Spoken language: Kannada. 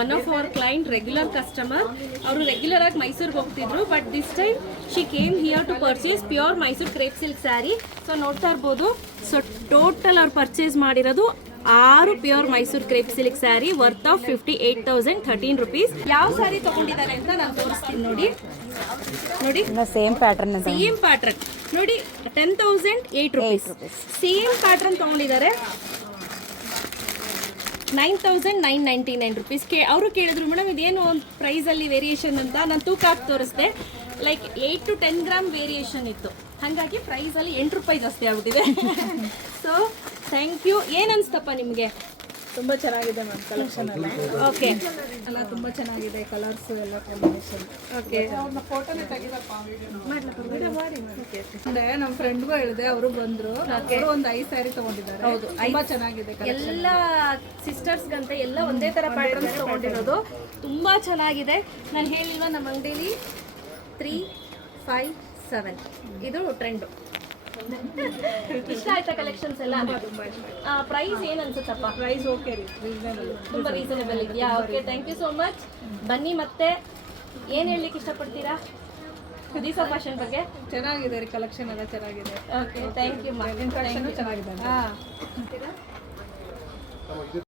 One of our client regular customer. ಅವರು ರೆಗ್ಯುಲರ್ ಆಗಿ ಮೈಸೂರಿಗೆ ಹೋಗ್ತಿದ್ರು, but this time she came here to purchase pure Mysore crepe silk sari. So ನೋಡ್ತಾ ಇರ್ಬೋದು. ಸೊ ಟೋಟಲ್ ಅವ್ರು ಪರ್ಚೇಸ್ ಮಾಡಿರೋದು 6 pure Mysore crepe silk sari worth of 58,013 rupees. ಯಾವ ಸ್ಯಾರಿ ತಗೊಂಡಿದ್ದಾರೆ ಅಂತ ನಾನು ತೋರಿಸ್ತೀನಿ ನೋಡಿ. ನೋಡಿ ಸೇಮ್ ಪ್ಯಾಟರ್ನ್ ನೋಡಿ 10,008 rupees. ಸೇಮ್ ಪ್ಯಾಟರ್ನ್ ತಗೊಂಡಿದ್ದಾರೆ 9,999 rupees. ಅವರು ಕೇಳಿದ್ರು ಮೇಡಮ್ ಇದೇನು ಒಂದು ಪ್ರೈಸಲ್ಲಿ ವೇರಿಯೇಷನ್ ಅಂತ. ನಾನು ತೂಕ ಹಾಕಿ ತೋರಿಸ್ದೆ. ಲೈಕ್ 8 to 10 ಗ್ರಾಮ್ ವೇರಿಯೇಷನ್ ಇತ್ತು, ಹಾಗಾಗಿ ಪ್ರೈಸಲ್ಲಿ 8 ರೂಪಾಯಿ ಜಾಸ್ತಿ ಆಗ್ಬಿಟ್ಟಿದೆ. So thank you. ಏನು ಅನಿಸ್ತಪ್ಪ ನಿಮಗೆ? ತುಂಬ ಚೆನ್ನಾಗಿದೆ ಮ್ಯಾಮ್ ಕಲೆಕ್ಷನ್ ಎಲ್ಲ. ಓಕೆ ಎಲ್ಲ ತುಂಬ ಚೆನ್ನಾಗಿದೆ, ಕಲರ್ಸ್ ಎಲ್ಲ ಕಾಂಬಿನೇಷನ್. ಓಕೆ ಫೋಟೋನೇ ತೆಗಿದಪ್ಪ ಅಂದ್ರೆ ನಮ್ಮ ಫ್ರೆಂಡ್ಗೂ ಹೇಳಿದೆ, ಅವರು ಬಂದ್ರು. ಅವರು ಒಂದು 5 ಸ್ಯಾರಿ ತಗೊಂಡಿದ್ದಾರೆ. ಹೌದು, ತುಂಬಾ ಚೆನ್ನಾಗಿದೆ. ಎಲ್ಲ ಸಿಸ್ಟರ್ಸ್ಗಂತ ಎಲ್ಲ ಒಂದೇ ಥರ ಪ್ಯಾಟರ್ನ್ಸ್ ತಗೊಂಡಿರೋದು ತುಂಬಾ ಚೆನ್ನಾಗಿದೆ. ನಾನು ಹೇಳಿಲ್ವಾ ನಮ್ಮ ಅಂಗಡಿಲಿ 357 ಇದು ಟ್ರೆಂಡು. ಇಷ್ಟ ಆಯ್ತಾ ಕಲೆಕ್ಷನ್ಸ್ ಎಲ್ಲ? ಪ್ರೈಸ್ ಏನು ಅನ್ಸುತ್ತಪ್ಪ? ಪ್ರೈಸ್ ಓಕೆ ರೀ, ರೀಸನಬಲ್, ತುಂಬ ರೀಸನಬಲ್ ಇದೆಯಾ? Okay, thank you so much. ಬನ್ನಿ, ಮತ್ತೆ ಏನು ಹೇಳಲಿಕ್ಕೆ ಇಷ್ಟಪಡ್ತೀರಾ ದೀಸಾ ಫ್ಯಾಷನ್ ಬಗ್ಗೆ? ಚೆನ್ನಾಗಿದೆ ರೀ, ಕಲೆಕ್ಷನ್ ಎಲ್ಲ ಚೆನ್ನಾಗಿದೆ. Okay, thank you. ಚೆನ್ನಾಗಿದೆ. ಹಾಂ